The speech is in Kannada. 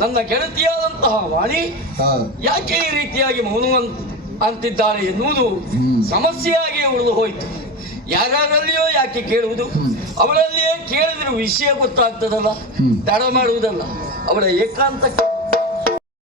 ನನ್ನ ಗೆಳತಿಯಾದಂತಹ ವಾಣಿ ಯಾಕೆ ಈ ರೀತಿಯಾಗಿ ಮೌನವಂತ ಅಂತಿದ್ದಾರೆ ಎನ್ನುವುದು ಸಮಸ್ಯೆಯಾಗಿ ಉಳಿದು ಹೋಯಿತು. ಯಾರ್ಯಾರಲ್ಲಿಯೋ ಯಾಕೆ ಕೇಳುವುದು? ಅವಳಲ್ಲಿಯೇ ಕೇಳಿದ್ರೆ ವಿಷಯ ಗೊತ್ತಾಗ್ತದಲ್ಲ? ತಡ ಮಾಡುವುದಲ್ಲ. ಅವಳ ಏಕಾಂತಕ್ಕೆ